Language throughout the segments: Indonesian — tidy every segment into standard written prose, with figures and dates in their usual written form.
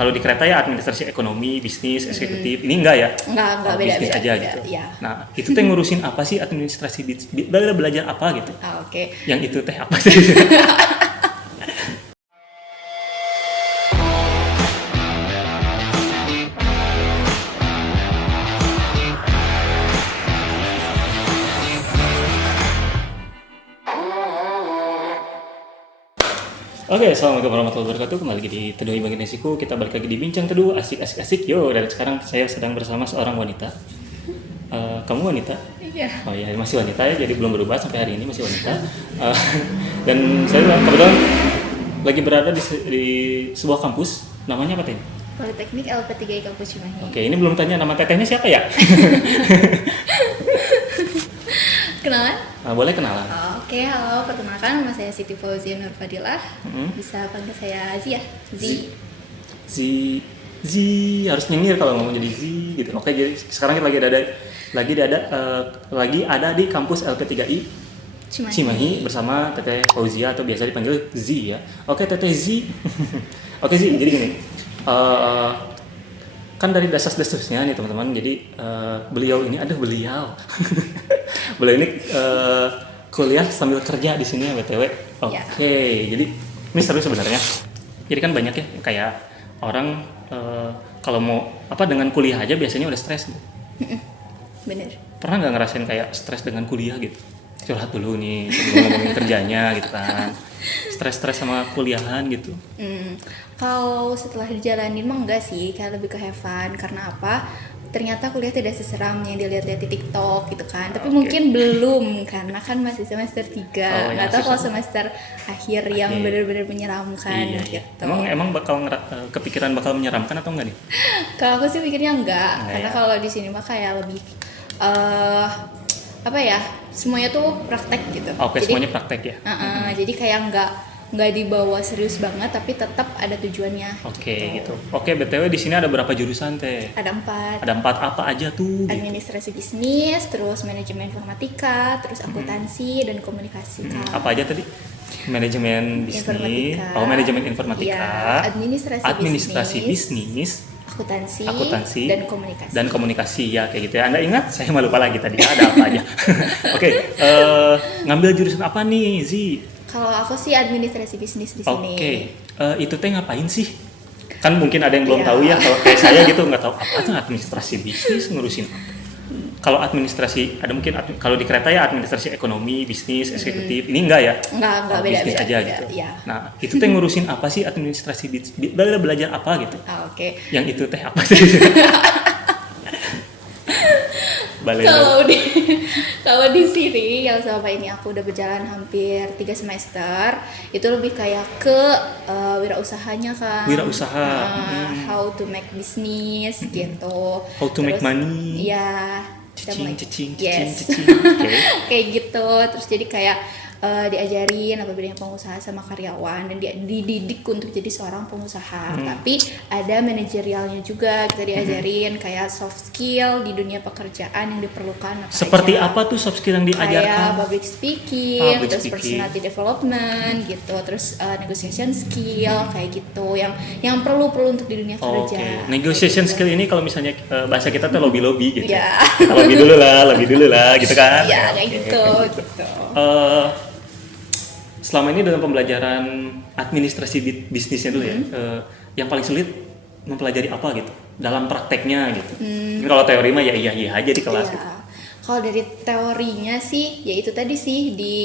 kalau di kereta ya administrasi ekonomi, bisnis, eksekutif. Ini enggak ya? Enggak, Bisnis beda-beda. aja Beda, gitu. ya. Nah, itu teh ngurusin apa sih administrasi belajar apa gitu? Oke. Yang itu teh apa sih? Oke, assalamualaikum warahmatullahi wabarakatuh. Kembali lagi di Teduh Imajinasiku. Kita balik lagi di Bincang Teduh, asik-asik. Yo, dan sekarang saya sedang bersama seorang wanita. Kamu wanita? Iya. Oh ya, masih wanita ya, jadi belum berubah sampai hari ini masih wanita. Eh, dan saya kebetulan lagi berada di sebuah kampus. Namanya apa teh? Politeknik LP3I Kampus Cimahi. Oke, ini belum tanya nama tetehnya siapa ya? Kenalan? Boleh kenalan. Oke, halo. Perkenalkan, nama saya Siti Fauzia Nur Fadilah. Bisa panggil saya Zia. Z harus nyengir kalau ngomong jadi Z gitu. Oke, jadi sekarang kita lagi ada di kampus LP3I Cimahi bersama Teteh Fauzia atau biasa dipanggil Z ya. Oke, Teteh Z. Oke Z, jadi gini. Kan dari dasar-dasarnya nih teman-teman. Jadi beliau ini beliau ini kuliah sambil kerja di sini ya BTW. Oke, jadi ini seru sebenarnya. Jadi kan banyak ya kayak orang kalau mau dengan kuliah aja biasanya udah stres gitu. Bener. Pernah nggak ngerasain kayak stres dengan kuliah gitu? Curhat dulu nih sebelum ngomongin kerjanya gitu kan. Stres-stres sama kuliahan gitu. Kalau setelah dijalanin mah enggak sih, kayak lebih ke have fun. Karena apa? Ternyata kuliah tidak seseram yang dilihat-lihat di TikTok gitu kan. Tapi mungkin belum, karena kan masih semester 3. Nggak tahu kalau semester akhir yang benar-benar menyeramkan gitu. Emang bakal kepikiran bakal menyeramkan atau enggak nih? Kalau aku sih pikirnya enggak, karena kalau di sini mah kayak lebih semuanya tuh praktek gitu. Oke, semuanya praktek ya. Jadi kayak nggak dibawa serius banget, tapi tetap ada tujuannya. Oke, gitu. Oke, BTW di sini ada berapa jurusan teh? Ada 4. Ada 4 apa aja tuh? Administrasi bisnis, terus manajemen informatika, terus akuntansi dan komunikasi. Apa aja tadi? Manajemen bisnis, manajemen informatika, ya, administrasi bisnis, akuntansi dan komunikasi ya kayak gitu ya. Anda ingat? Saya malah lupa lagi tadi ada apa aja. Oke, ngambil jurusan apa nih, Zi? Kalau aku sih administrasi bisnis di sini. Oke, itu teh ngapain sih? Kan mungkin ada yang belum tahu ya. Kalau kayak saya gitu nggak tahu apa tuh administrasi bisnis, ngurusin apa. Kalau administrasi ada mungkin kalau di kereta ya administrasi ekonomi, bisnis, eksekutif. Ini enggak ya? Enggak, bisnis beda aja gitu. Ya. Nah, itu teh ngurusin apa sih administrasi belajar apa gitu? Oke. Yang itu teh apa sih? Kalau di sini yang selama ini aku udah berjalan hampir 3 semester, itu lebih kayak ke wirausahanya kan. Wirausaha. How to make business gitu. How to make money. Iya. Cicing. Kayak gitu. Terus jadi kayak diajarin apa bedanya pengusaha sama karyawan, dan dididik untuk jadi seorang pengusaha. Tapi ada manajerialnya juga, kita diajarin kayak soft skill di dunia pekerjaan yang diperlukan. Seperti apa tuh soft skill yang diajarkan? Kayak public speaking, terus personality development gitu, terus negotiation skill kayak gitu, yang perlu untuk di dunia kerja. Negotiation skill ini kalau misalnya bahasa kita tuh lobby gitu. Ya. Lebih dulu lah gitu kan. Ya kayak gitu. Selama ini dalam pembelajaran administrasi bisnisnya dulu ya, yang paling sulit mempelajari apa gitu dalam prakteknya gitu. Kalau teori mah ya iya aja di kelas. Iya. Gitu. Kalau dari teorinya sih, ya itu tadi sih di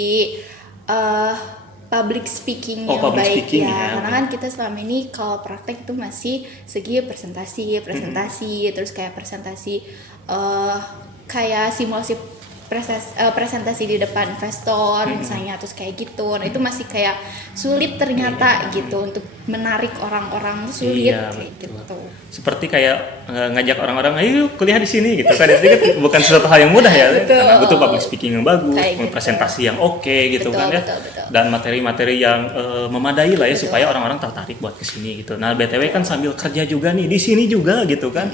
public speaking yang baik ya. Karena kan kita selama ini kalau praktek itu masih segi presentasi, terus kayak presentasi kayak simulasi presentasi di depan investor misalnya, terus kayak gitu. Nah itu masih kayak sulit ternyata gitu untuk menarik orang-orang, sulit kayak gitu. Seperti kayak ngajak orang-orang ayo kuliah di sini gitu kan. Itu kan bukan sesuatu hal yang mudah ya. Karena butuh public speaking yang bagus, presentasi yang oke gitu kan ya. Betul. Dan materi-materi yang memadai lah ya supaya orang-orang tertarik buat kesini gitu. Nah BTW kan sambil kerja juga nih di sini juga gitu kan.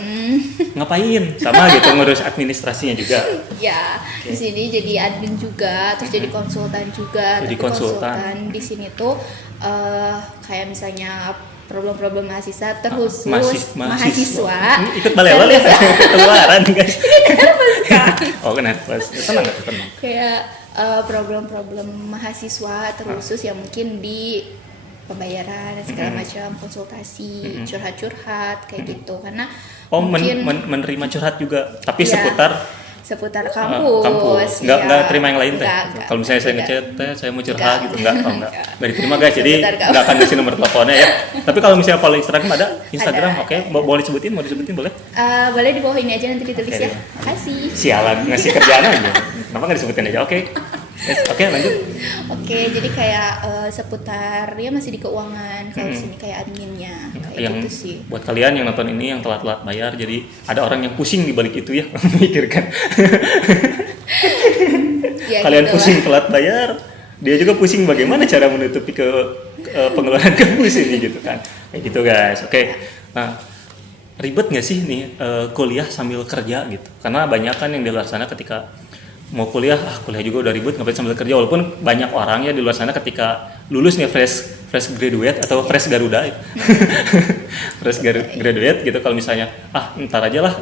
Ngapain? Sama gitu ngurus administrasinya juga. Ya. Di sini jadi admin juga, terus jadi konsultan juga. Jadi tapi konsultan di sini tuh kayak misalnya problem-problem mahasiswa terkhusus mahasiswa. mahasiswa Ikut balewal ya, keluaran guys. Oh kenapa? Tenang. Kayak problem-problem mahasiswa terkhusus yang mungkin di pembayaran dan segala macam, konsultasi, curhat-curhat kayak gitu. Karena mungkin menerima curhat juga, tapi Iya. seputar kampus. Nggak terima yang lain teh. Nggak. Kalau misalnya saya ngechat teh, saya mau curhat gitu, nggak diterima guys. Jadi Seputar kampus. nggak akan kasih nomor teleponnya ya. Tapi kalau misalnya follow Instagram ada, oke, boleh disebutin, boleh. Boleh di bawah ini aja nanti ditulis Oke. ya. Makasih. Sialan ngasih kerjaan aja. Kenapa nggak disebutin aja? Oke. Yes, oke lanjut. Oke, jadi kayak seputar ya masih di keuangan. Kalau sini kayak adminnya kayak Yang gitu sih. buat kalian yang nonton ini yang telat-telat bayar, jadi ada orang yang pusing di balik itu ya, memikirkan. Ya, Kalian gitu pusing lah. telat bayar, dia juga pusing bagaimana cara menutupi pengeluaran kampus ini gitu kan. Kayak gitu guys. Oke. Nah, ribet nggak sih nih kuliah sambil kerja gitu? Karena banyak kan yang di luar sana ketika mau kuliah juga udah ribet, ngapain sambil kerja, walaupun banyak orang ya di luar sana ketika lulus nih fresh graduate atau fresh Garuda ya. Graduate gitu, kalau misalnya ntar aja lah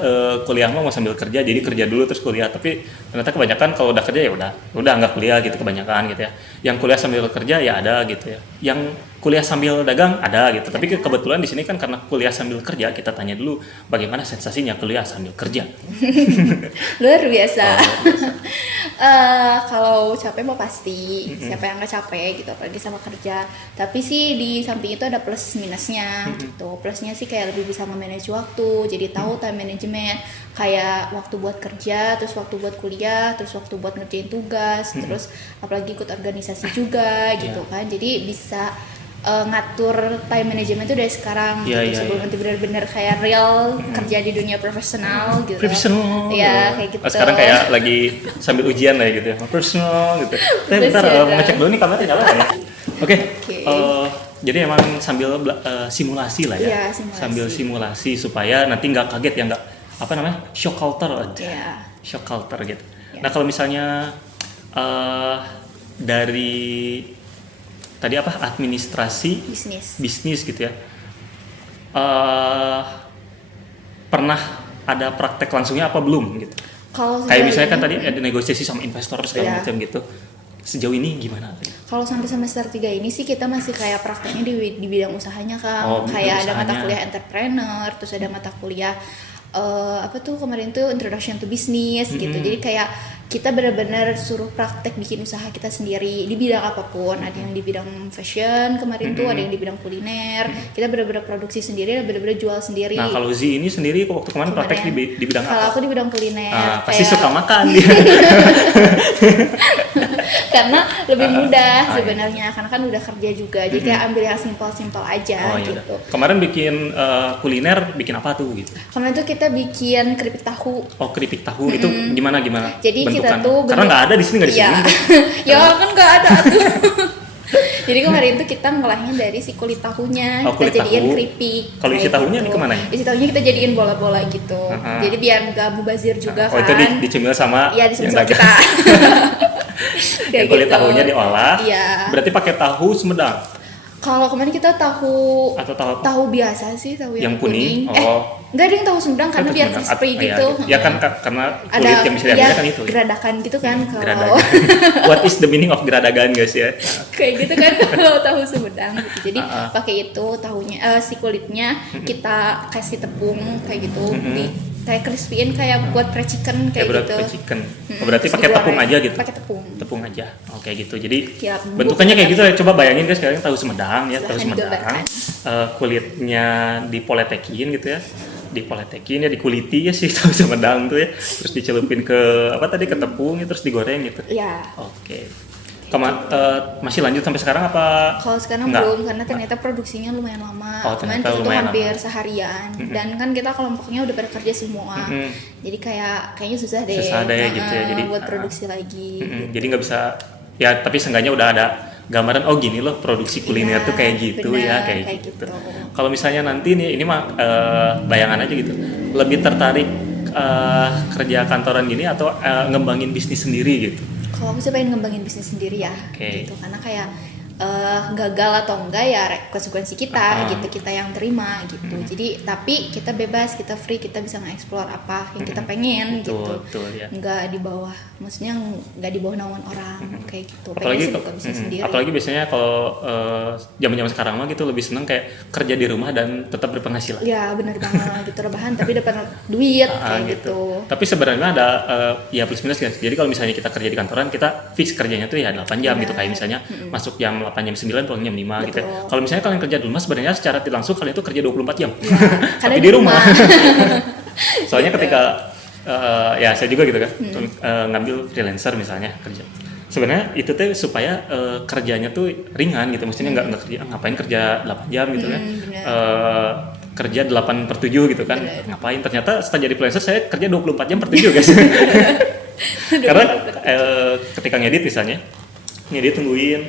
kuliah mau sambil kerja, jadi kerja dulu terus kuliah. Tapi ternyata kebanyakan kalau udah kerja ya udah nggak kuliah gitu kebanyakan gitu ya. Yang kuliah sambil kerja ya ada gitu ya, yang kuliah sambil dagang ada gitu. Tapi kebetulan di sini kan karena kuliah sambil kerja, kita tanya dulu bagaimana sensasinya kuliah sambil kerja. Luar biasa. Kalau capek mah pasti, siapa yang nggak capek gitu, apalagi sama kerja. Tapi sih di samping itu ada plus minusnya gitu. Plusnya sih kayak lebih bisa memanage waktu, jadi tahu time management, kayak waktu buat kerja, terus waktu buat kuliah, terus waktu buat ngerjain tugas, terus apalagi ikut organisasi juga gitu kan. Jadi bisa ngatur time management itu dari sekarang gitu, sebelum nanti benar-benar kayak real kerja di dunia profesional gitu. Profesional. Ya kayak gitu. Sekarang kayak lagi sambil ujian lah gitu ya. Profesional gitu. Bentar mau ngecek dulu nih kameranya nyala nggak ya? Oke. Jadi emang sambil simulasi lah ya. Sambil simulasi supaya nanti nggak kaget ya, nggak shock culture aja. Shock culture gitu. Nah kalau misalnya dari tadi administrasi bisnis gitu ya, pernah ada praktek langsungnya apa belum gitu? Kayak misalnya kan tadi ada negosiasi sama investor segala macam gitu, sejauh ini gimana? Kalau sampai semester 3 ini sih kita masih kayak prakteknya di bidang usahanya kan. Kayak ada mata kuliah entrepreneur, terus ada mata kuliah kemarin tuh introduction to business gitu. Jadi kayak kita benar-benar suruh praktek bikin usaha kita sendiri di bidang apapun. Ada yang di bidang fashion kemarin tuh, ada yang di bidang kuliner. Kita benar-benar produksi sendiri dan benar-benar jual sendiri. Nah kalau Z ini sendiri waktu kemarin praktek di bidang apa? Kalau aku di bidang kuliner. Pasti suka makan dia. Karena lebih mudah sebenarnya, karena kan udah kerja juga. Jadi kayak ambil yang simpel-simpel aja gitu. Kemarin bikin kuliner, bikin apa tuh gitu? Kemarin tuh kita bikin keripik tahu. Oh keripik tahu itu gimana? Jadi bentukan? Kita tuh karena nggak ada di sini, nggak di sini. Ya kan nggak ada tuh. Jadi kemarin tuh kita ngolahnya dari si kulit tahunya, kita jadiin keripik. Kalau isi tahunya ini kemana ya? Isi tahunya kita jadiin bola-bola gitu. Jadi biar nggak mubazir juga kan. Oh itu dicemil sama dicemil sama kita. Yang kulit tahunya diolah. Iya. Berarti pakai tahu Sumedang. Kalau kemarin kita tahu biasa sih, tahu yang kuning. Enggak ada yang tahu Sumedang karena biar crispy gitu. Ya kan karena kulit yang bisa diambilnya kan itu. Geradakan gitu kan kalau. What is the meaning of geradagan guys ya? Kayak gitu kan kalau tahu Sumedang gitu. Jadi pakai itu tahunya, si kulitnya kita kasih tepung kayak gitu, kayak crispyin kayak buat fried chicken kayak gitu. Fried chicken. Berarti pakai tepung aja gitu. Pakai tepung. Tepung aja. Oke gitu. Jadi bentukannya kayak gitu ya. Coba bayangin guys, kalian tahu Sumedang ya, tahu Sumedang. Kulitnya dipoletekin gitu ya. Dipoletekin ya, dikuliti ya sih tahu Sumedang tuh ya. Terus dicelupin ke ke tepung ya, terus digoreng gitu. Iya. Oke. Masih lanjut sampai sekarang apa? Kalau sekarang belum, karena ternyata produksinya lumayan lama. Cuman itu hampir seharian. Dan kan kita kelompoknya udah pada kerja semua. Jadi kayaknya susah deh gitu ya. Jadi buat produksi lagi. Gitu. Jadi nggak bisa ya, tapi seenggaknya udah ada gambaran gini loh produksi kuliner tuh kayak gitu, bener, ya kayak gitu. Kalau misalnya nanti nih ini mah bayangan aja gitu. Lebih tertarik kerja kantoran gini atau ngembangin bisnis sendiri gitu? Kalau aku sih pengen ngembangin bisnis sendiri ya, gitu. Karena kayak gagal atau enggak ya konsekuensi kita gitu, kita yang terima gitu. Jadi tapi kita bebas, kita free, kita bisa nge-explore apa yang kita pengen betul, gitu. ya. Nggak di bawah, maksudnya nggak di bawah naungan orang kayak gitu. Apalagi pengen sih buka bisnis sendiri. apalagi biasanya kalau zaman-zaman sekarang mah gitu lebih seneng kayak kerja di rumah dan tetap berpenghasilan. Ya benar banget gitu, rebahan tapi dapat duit kayak gitu. Tapi sebenarnya ada ya plus minus guys. Jadi kalau misalnya kita kerja di kantoran, kita fix kerjanya tuh ya 8 jam gitu, kayak misalnya masuk jam 8 jam 9 pulang jam 5 gitu. Kalau misalnya kalian kerja di rumah, sebenarnya secara tidak langsung kalian itu kerja 24 jam. Ya, tapi di rumah. Soalnya ketika ya saya juga gitu kan, ngambil freelancer misalnya kerja. Sebenarnya itu tuh supaya kerjanya tuh ringan gitu, maksudnya nggak kerja ngapain kerja 8 jam gitu kan. Kerja 8/7 gitu kan. Ngapain, ternyata setelah jadi freelancer saya kerja 24 jam per 7 guys. Karena ketika ngedit misalnya, ngedit tungguin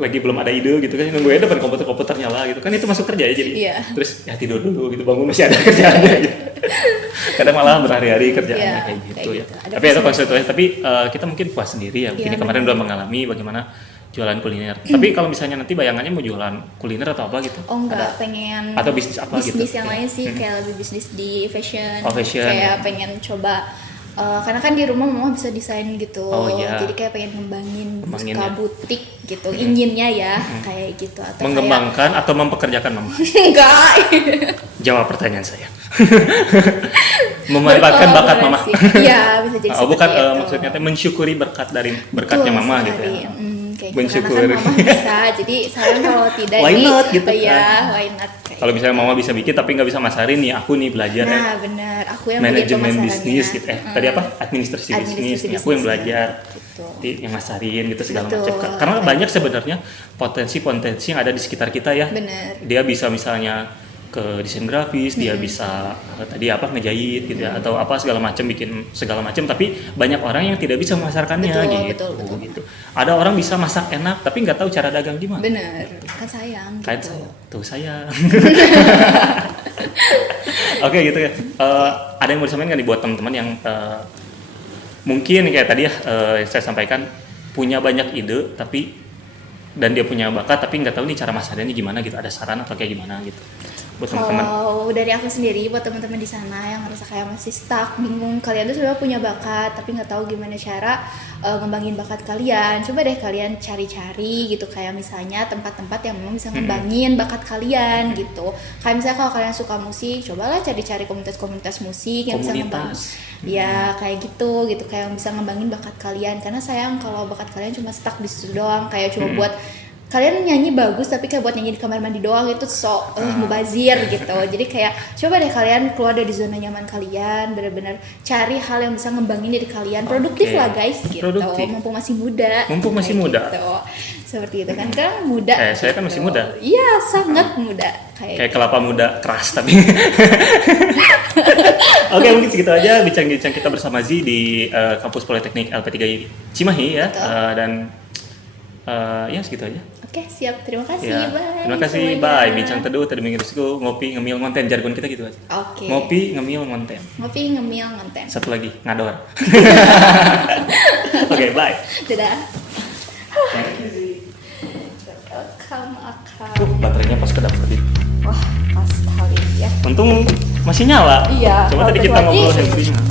lagi belum ada ide gitu kan, nungguin depan komputer nyala gitu kan, itu masuk kerja ya jadi. Terus ya tidur dulu gitu, bangun masih ada kerjaannya gitu. Kadang malah berhari-hari kerjaannya kayak gitu ya. Tapi itu konsekuensi, tapi kita mungkin puas sendiri ya. Mungkin kemarin udah mengalami bagaimana jualan kuliner. Tapi kalau misalnya nanti bayangannya mau jualan kuliner atau apa gitu? Oh enggak, pengen atau bisnis apa gitu? Bisnis yang lain sih, kayak lebih bisnis di fashion. Fashion. Kayak pengen coba karena kan di rumah mama bisa desain gitu. Jadi kayak pengen ngembangin buka butik gitu. Inginnya ya kayak gitu, atau mengembangkan kayak, atau mempekerjakan mama? Enggak. Jawab pertanyaan saya. Memanfaatkan bakat mama. Iya, bisa jadi. Bukan maksudnya mensyukuri berkatnya mama gitu ya. Kayak mensyukuri. Karena kan mama bisa, jadi saya kalau tidak why not gitu ya, why not. Kalau misalnya mama bisa bikin tapi nggak bisa masarin nih, aku nih belajar benar, aku yang manajemen bisnis gitu tadi apa administrasi bisnis nih, aku yang belajar gitu. Yang masarin gitu segala macam, karena banyak sebenarnya potensi yang ada di sekitar kita ya. Bener. Dia bisa misalnya ke desain grafis, dia bisa tadi apa ngejahit gitu ya, atau apa segala macam, bikin segala macam, tapi banyak orang yang tidak bisa memasarkannya gitu. Ada orang bisa masak enak tapi nggak tahu cara dagang gimana. Bener, kan sayang gitu. Tuh sayang. Oke gitu ya. Ada yang mau disampaikan nggak nih buat teman-teman yang mungkin kayak tadi ya saya sampaikan, punya banyak ide dan dia punya bakat tapi nggak tahu nih cara masarinnya gimana gitu, ada saran atau kayak gimana gitu buat teman-teman? Kalau dari aku sendiri, buat teman-teman di sana yang ngerasa kayak masih stuck, bingung, kalian tuh sebenarnya punya bakat tapi nggak tahu gimana cara ngembangin bakat kalian, coba deh kalian cari-cari gitu, kayak misalnya tempat-tempat yang memang bisa ngembangin bakat kalian gitu. Kayak misalnya kalau kalian suka musik, cobalah cari-cari komunitas-komunitas musik yang bisa ngembangin. Ya kayak gitu kayak bisa ngembangin bakat kalian, karena sayang kalau bakat kalian cuma stuck di situ doang, kayak cuma buat kalian nyanyi bagus tapi kayak buat nyanyi di kamar mandi doang, itu mubazir gitu. Jadi kayak coba deh kalian keluar dari zona nyaman kalian, benar-benar cari hal yang bisa ngembangin diri kalian, produktif lah guys gitu. Mumpung masih muda gitu. Seperti itu kan, muda saya kan masih muda. Iya, sangat muda kayak kelapa muda keras tapi. Oke, mungkin segitu aja bincang-bincang kita bersama Zi di kampus Politeknik LP3 Cimahi ya. Dan ya segitu aja. Oke, siap. Terima kasih. Bye. Terima kasih. Semuanya. Bye. Bincang teduh tadi minggu ngopi ngemil ngonten, jargon kita gitu aja. Oke. Ngopi ngemil ngonten. Satu lagi ngador. Oke, bye. Dadah. Baterainya pas kedap tadi. Wah, pas kali ya. Untung masih nyala. Iya. Coba tadi kita ngobrol handphone.